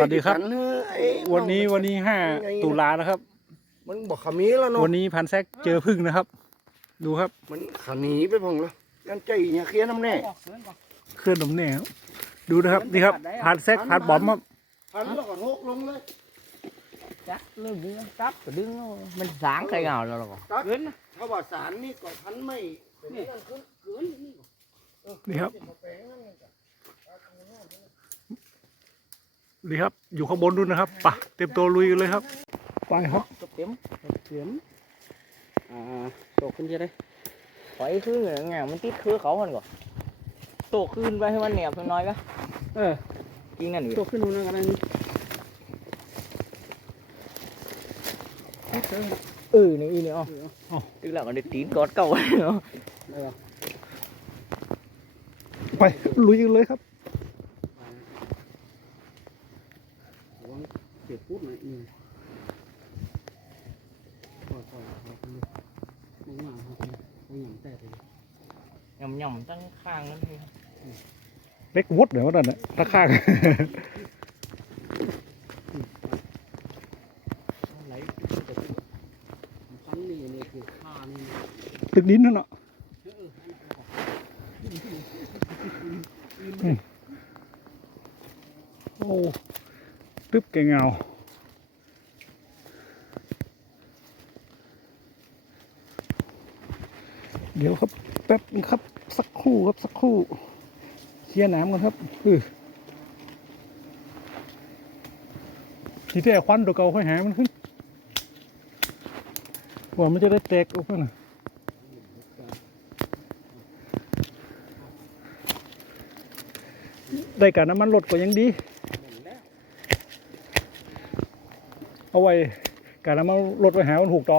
สวัสดีครับกันเฮ้ยวันนี้วันนี้ห้าไงตุลานะครับ มันบอกขมีแล้วเนาะวันนี้พันแซกเจอพึ่งนะครับ ดูครับ มันขาหนีไปพงแล้วยันใจเนี่ยเคลียร์น้ำแน่เคลื่อนหนมแหนวดูนะครับนี่ครับพันแซกพันบอมครับพันแล้วก็โทกลงเลย chắc nó đứng cắp rồi đứng nó mình sáng cây nào rồi rồi ตัดถ้าว่าสารนี่ก็พันไม่เป็นนั่นคือเกินนี่ก็นี่ครับมาแปลงนั่นก็ นี่ครับ อยู่ข้างบนนู่นนะครับไปะเต็มตัวลุยกันเลยครับ ไปครับ cấp kiếm เขียม à tổ ขึ้น chưa đây phải cứ người nghèo mình tít khứa khó hơn rồi tổ ขึ้นไปให้มันเหนียบน้อยก็เออจริงนั่นนี่ตกขึ้นนู่นกันนี่ ừ này y này không tức là còn được tín cót cầu ấy nữa ไปลุยกันเลยครับ เจ็บ พูดหน่อยนึงปล่อยปล่อยปล่อยไปเลยมึงมาเอาไมึงหยั่งแต่ไป nhầm nhầm tăng khang nữa thì เล็กวดเดี๋ยวนั่นน่ะตะข้าง lấy พันนี่นี่คือค่านี่ตึกดินนั่นเนาะอืมโอ้ตึ๊บแกเงา เดี๋ยวครับแป๊บนึงครับ สักครู่ครับสักครู่เคลียร์น้ำกันครับอือทีแต่ควันตัวเก่าค่อยหามันขึ้นว่ามันจะได้แตกออกมาน่ะได้การน้ำมันลดก็ยังดี เอาไว้การน้ำมันลดไว้หามันถูกต่อ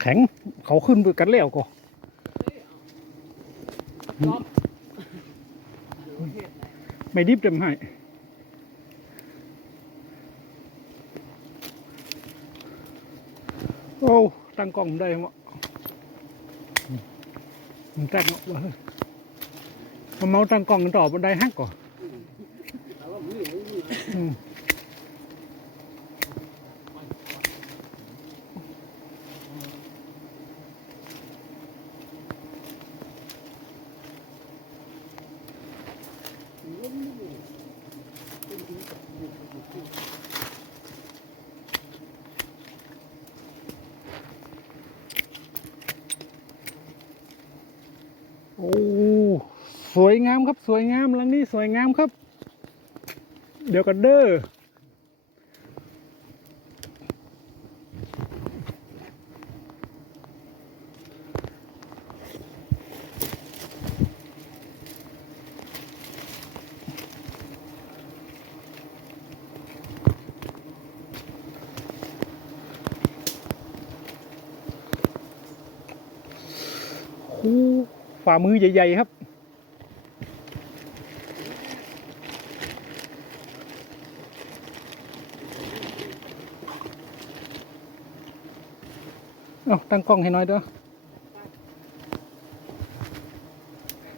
แข็งเขาขึ้นไปกันแล้วก็ไม่ดิบเต็มให้โอ้ตั้งกล้องได้มั้งมันแตกเนาะวะเฮ้ยมันเมาตั้งกล้องต่อบันไดฮักก่อนอืม โอ้ สวยงามครับสวยงามหลังนี้สวยงามครับ เดี๋ยวกันเด้อคูฝ่ามือใหญ่ ๆ ครับ เอาตั้งกล้องให้น้อยเด้อ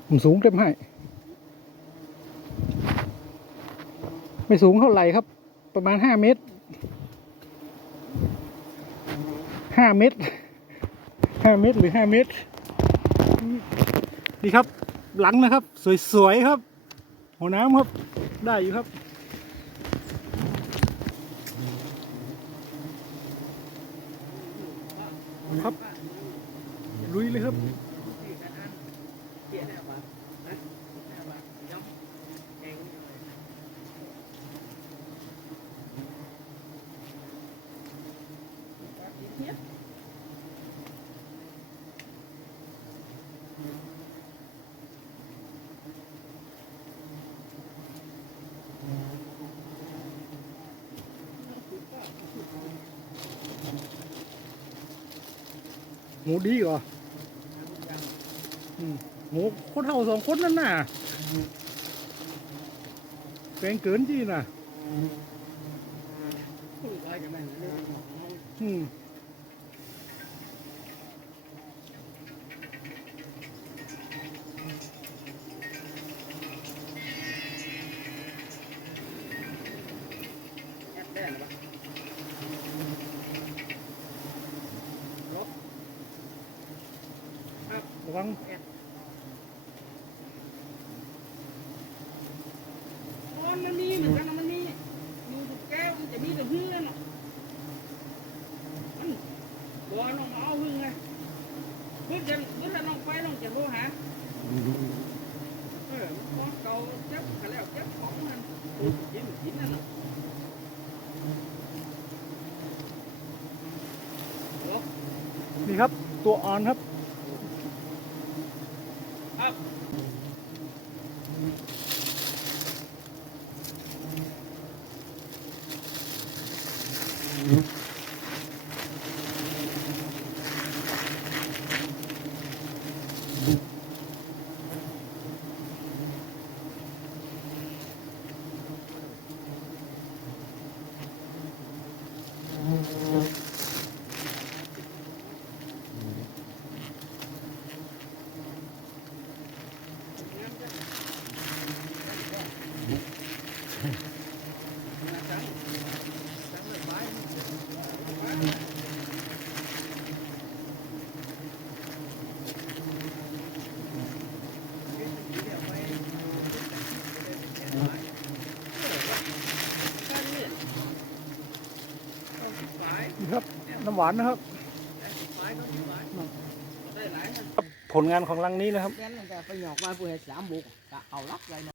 ผมสูงเต็มให้ ไม่สูงเท่าไหร่ครับ ประมาณห้าเมตรห้าเมตรห้าเมตรหรือห้าเมตรนี่ครับ หลังนะครับ สวยๆครับ หัวน้ำครับ ได้อยู่ครับ ครับลุยเลยครับ หูดีกว่าอืมหูคนเท่าสองคนนั่นน่ะแปลงเกินจีน่ะอืม ระวังตอนมันมีเหมือนกันนะมันมีมีทุกแก้วมันจะมีแต่หื้อน่ะมันบัวน้องเอาหึงไงเพื่อนจะเพื่อนจะน้องไปน้องจะโทรหาเออมันเก่าเจ็บกันแล้วเจ็บของมันตัวกินกินนั่นน่ะนี่ครับตัวอ่อนครับ ครับ นี่ครับ น้ำหวานนะครับได้หลายนะผลงานของรังนี้นะครับ แกนตั้งแต่ไปหยอกมาเพื่อให้สามบุกกะเอารับเลยนะ